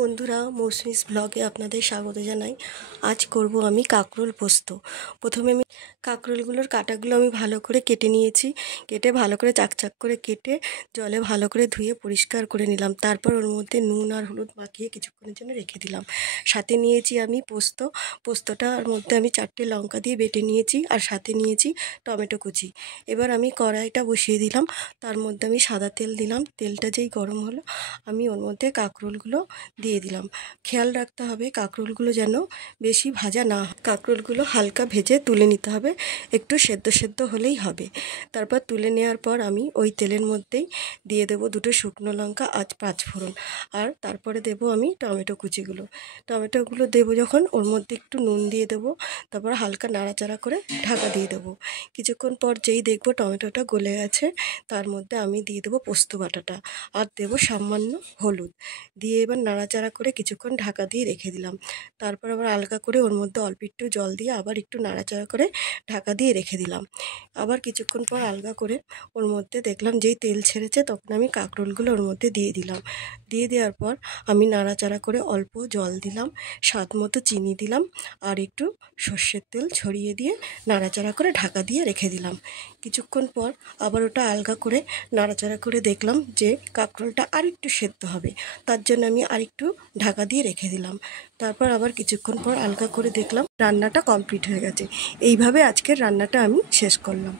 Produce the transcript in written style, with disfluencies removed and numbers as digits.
বন্ধুরা, মৌসুমিস ব্লগে আপনাদের স্বাগত জানাই। আজ করব আমি কাঁকরোল পোস্ত। প্রথমে আমি কাঁকরোলগুলোর কাঁটাগুলো আমি ভালো করে কেটে নিয়েছি। কেটে ভালো করে চাকচাক করে কেটে জলে ভালো করে ধুয়ে পরিষ্কার করে নিলাম। তারপর ওর মধ্যে নুন আর হলুদ মাখিয়ে কিছুক্ষণের জন্য রেখে দিলাম। সাথে নিয়েছি আমি পোস্তটার মধ্যে আমি 4টে লঙ্কা দিয়ে বেটে নিয়েছি, আর সাথে নিয়েছি টমেটো কুচি। এবার আমি কড়াইটা বসিয়ে দিলাম, তার মধ্যে আমি সাদা তেল দিলাম। তেলটা যেই গরম হলো আমি ওর মধ্যে কাঁকরোলগুলো দিয়ে দিলাম। খেয়াল রাখতে হবে কাঁকরোলগুলো যেন বেশি ভাজা না হয়। কাঁকরোলগুলো হালকা ভেজে তুলে নিতে হবে, একটু সেদ্ধ সেদ্ধ হলেই হবে। তারপর তুলে নেওয়ার পর আমি ওই তেলের মধ্যেই দিয়ে দেবো 2টো শুকনো লঙ্কা আর 5 ফোড়ন, আর তারপরে দেবো আমি টমেটোগুলো দেবো। যখন ওর মধ্যে একটু নুন দিয়ে দেবো, তারপর হালকা নাড়াচাড়া করে ঢাকা দিয়ে দেবো। কিছুক্ষণ পর যেই দেখবো টমেটোটা গলে গেছে, তার মধ্যে আমি দিয়ে দেবো পোস্ত বাটাটা, আর দেবো সামান্য হলুদ দিয়ে এবার নাড়াচাড়া করে কিছুক্ষণ ঢাকা দিয়ে রেখে দিলাম। তারপর আবার আলগা করে ওর মধ্যে অল্প একটু জল দিয়ে আবার একটু নাড়াচাড়া করে ঢাকা দিয়ে রেখে দিলাম। আবার কিছুক্ষণ পর আলগা করে ওর মধ্যে দেখলাম যেই তেল ছেড়েছে, তখন আমি কাঁকরোলগুলো ওর মধ্যে দিয়ে দিলাম। দিয়ে দেওয়ার পর আমি নাড়াচাড়া করে অল্প জল দিলাম, স্বাদ মতো চিনি দিলাম, আর একটু সর্ষের তেল ছড়িয়ে দিয়ে নাড়াচাড়া করে ঢাকা দিয়ে রেখে দিলাম। কিছুক্ষণ পর আবার ওটা আলগা করে নাড়াচাড়া করে দেখলাম যে কাঁকরোলটা আর একটু সেদ্ধ হবে, তার জন্য আমি আরেকটু ঢাকা দিয়ে রেখে দিলাম। তারপর আবার কিছুক্ষণ পর আলগা করে দেখলাম রান্নাটা কমপ্লিট হয়ে গেছে। এইভাবে আজকের রান্নাটা আমি শেষ করলাম।